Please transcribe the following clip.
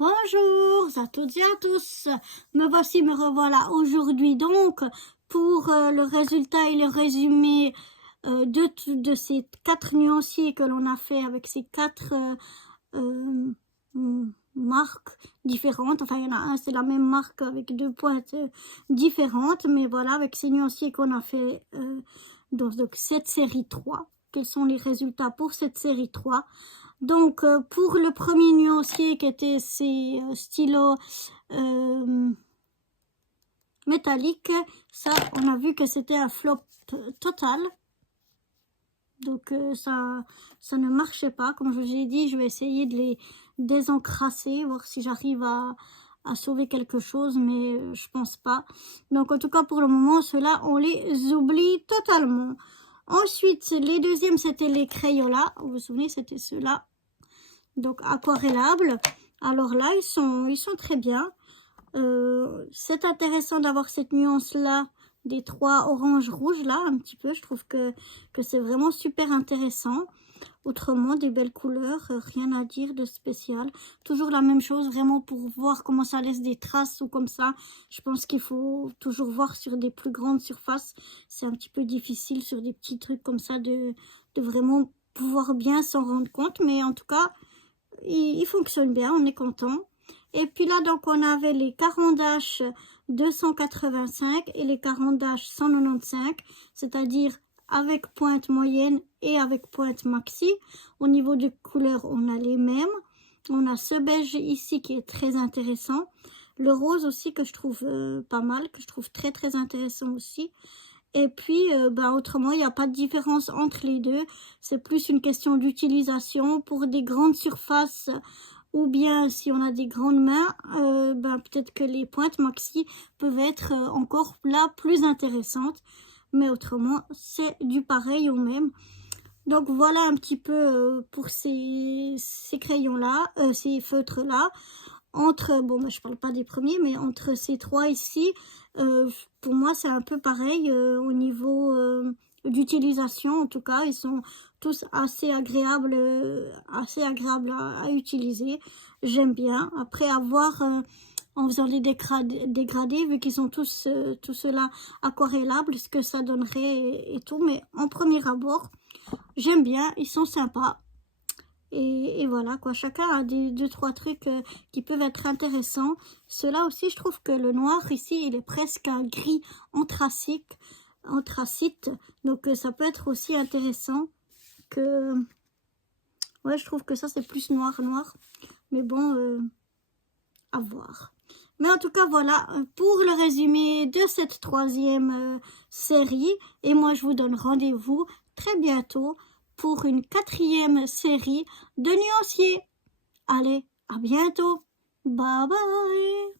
Bonjour à toutes et à tous, me revoilà aujourd'hui donc pour le résultat et le résumé de ces 4 nuanciers que l'on a fait avec ces 4 marques différentes. Enfin, il y en a un, c'est la même marque avec 2 pointes différentes, mais voilà, avec ces nuanciers qu'on a fait donc cette série 3. Quels sont les résultats pour cette série 3? Donc, pour le premier nuancier qui était ces stylos métalliques, ça, on a vu que c'était un flop total. Donc, ça ne marchait pas. Comme je vous ai dit, je vais essayer de les désencrasser, voir si j'arrive à sauver quelque chose, mais je pense pas. Donc, en tout cas, pour le moment, ceux-là, on les oublie totalement. Ensuite, les deuxièmes, c'était les Crayola. Vous vous souvenez, c'était ceux-là. Donc aquarellables. Alors là, ils sont très bien. C'est intéressant d'avoir cette nuance-là, des 3 orange-rouge, là, un petit peu. Je trouve que c'est vraiment super intéressant. Autrement, des belles couleurs, rien à dire de spécial. Toujours la même chose, vraiment pour voir comment ça laisse des traces ou comme ça. Je pense qu'il faut toujours voir sur des plus grandes surfaces. C'est un petit peu difficile sur des petits trucs comme ça de vraiment pouvoir bien s'en rendre compte. Mais en tout cas, il fonctionne bien, on est content. Et puis là, donc, on avait les Caran-d'Ache 285 et les Caran-d'Ache 195, c'est-à-dire avec pointe moyenne et avec pointe maxi. Au niveau des couleurs, on a les mêmes. On a ce beige ici qui est très intéressant. Le rose aussi que je trouve pas mal, que je trouve très très intéressant aussi. Et puis, autrement, il n'y a pas de différence entre les deux. C'est plus une question d'utilisation pour des grandes surfaces ou bien si on a des grandes mains, peut-être que les pointes maxi peuvent être encore là plus intéressantes. Mais autrement, c'est du pareil au même. Donc voilà un petit peu pour ces crayons-là, ces feutres-là. Entre, je parle pas des premiers, mais entre ces 3 ici, pour moi c'est un peu pareil au niveau d'utilisation. En tout cas, ils sont tous assez agréables à utiliser. J'aime bien. Après avoir en faisant les dégradés, vu qu'ils sont tous ceux-là aquarellables, ce que ça donnerait et tout. Mais en premier abord, j'aime bien, ils sont sympas. Et voilà quoi, chacun a des 2-3 trucs qui peuvent être intéressants. Ceux-là aussi, je trouve que le noir ici, il est presque un gris anthracite. Donc ça peut être aussi intéressant que... Ouais, je trouve que ça c'est plus noir. Mais bon, à voir. Mais en tout cas, voilà pour le résumé de cette 3e série. Et moi, je vous donne rendez-vous très bientôt pour une 4e série de nuanciers. Allez, à bientôt. Bye bye.